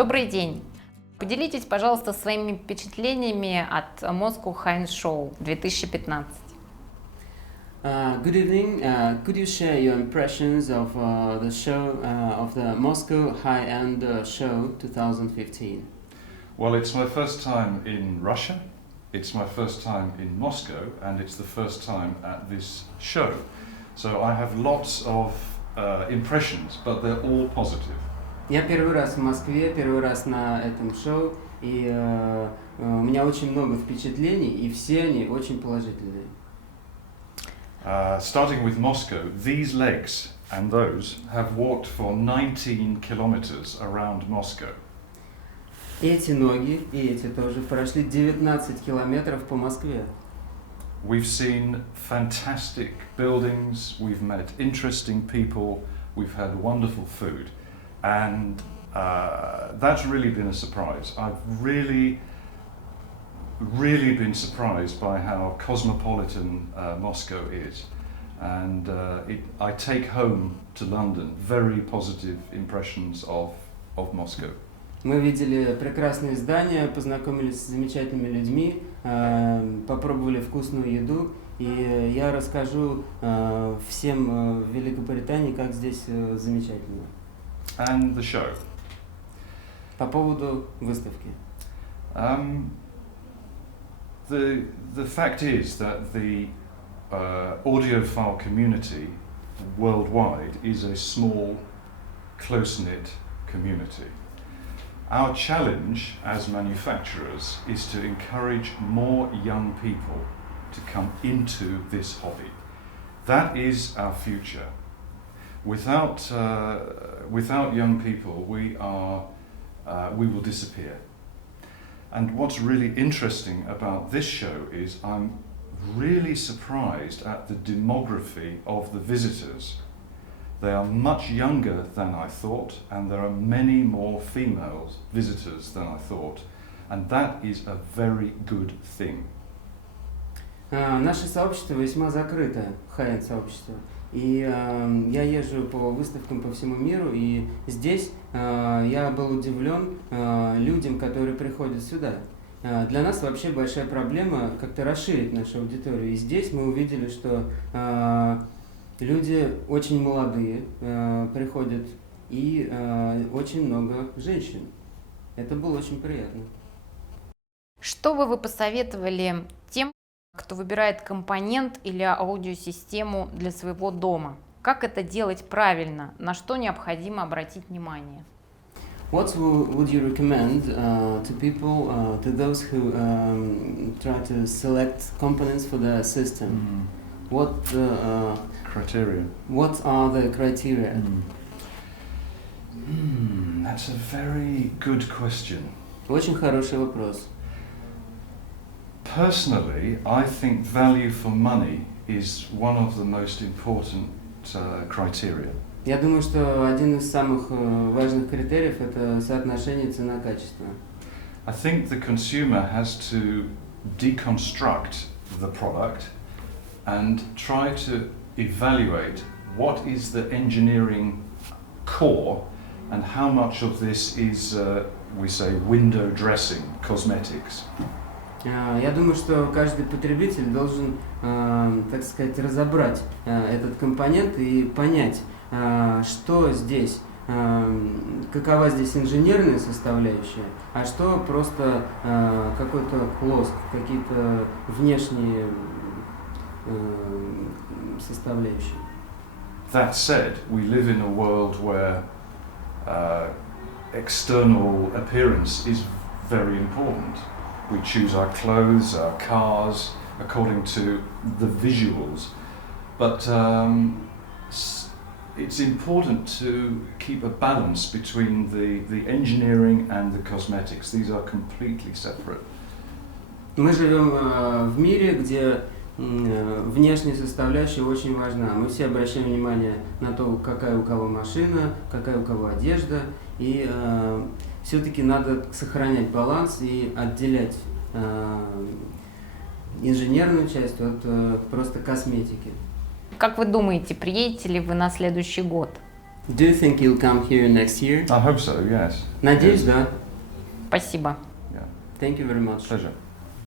Добрый день! Поделитесь, пожалуйста, своими впечатлениями от Алан Шоу 2015. Good evening. Could you share your impressions of the show, of the Moscow high-end show 2015? Well, it's my first time in Russia, it's my first time in Moscow, and it's the first time at this show. So I have lots of impressions, but they're all positive. Я первый раз в Москве, первый раз на этом шоу, и у меня очень много впечатлений, и все они очень положительные. Starting with Moscow, these legs and those have walked for 19 kilometers around Moscow. Эти ноги и эти тоже прошли 19 километров по Москве. We've seen fantastic buildings, we've met interesting people, we've had wonderful food, and that's really been a surprise. I've really been surprised by how cosmopolitan Moscow is, and I take home to London very positive impressions of Moscow. Мы видели прекрасные здания, познакомились с замечательными людьми, попробовали вкусную еду, и я расскажу всем в Великобритании, как здесь замечательно. And the show. По поводу выставки. The fact is that the audiophile community worldwide is a small, close-knit community. Our challenge as manufacturers is to encourage more young people to come into this hobby. That is our future. Without young people, we will disappear. And what's really interesting about this show is I'm really surprised at the demography of the visitors. They are much younger than I thought, and there are many more female visitors than I thought, and that is a very good thing. Наше сообщество весьма закрытое, high-end сообщество. И я езжу по выставкам по всему миру, и здесь я был удивлен людям, которые приходят сюда. Для нас вообще большая проблема как-то расширить нашу аудиторию. И здесь мы увидели, что люди очень молодые приходят, и очень много женщин. Это было очень приятно. Что бы вы посоветовали тем, кто выбирает компонент или аудиосистему для своего дома? Как это делать правильно? На что необходимо обратить внимание? What would you recommend to people, to those who try to select components for their system? What Criteria. What are the criteria? That's a very good question. Очень хороший вопрос. Personally, I think value for money is one of the most important criteria. Я думаю, что один из самых важных критериев – это соотношение цена-качество. I think the consumer has to deconstruct the product and try to evaluate what is the engineering core and how much of this is, we say, window dressing, cosmetics. Я думаю, что каждый потребитель должен, так сказать, разобрать этот компонент и понять, что здесь, какова здесь инженерная составляющая, а что просто какой-то лоск, какие-то внешние составляющие. That said, we live in a world where external appearance is very important. We choose our clothes, our cars, according to the visuals. But it's important to keep a balance between the engineering and the cosmetics. These are completely separate. Мы живем в мире, где внешняя составляющая очень важна. Мы все обращаем внимание на то, какая у кого машина, какая у кого одежда, и все-таки надо сохранять баланс и отделять инженерную часть от просто косметики. Как вы думаете, приедете ли вы на следующий год? Do you think you'll come here next year? I hope so, yes. Надеюсь, Yes. да. Спасибо. Yeah. Thank you very much. Pleasure.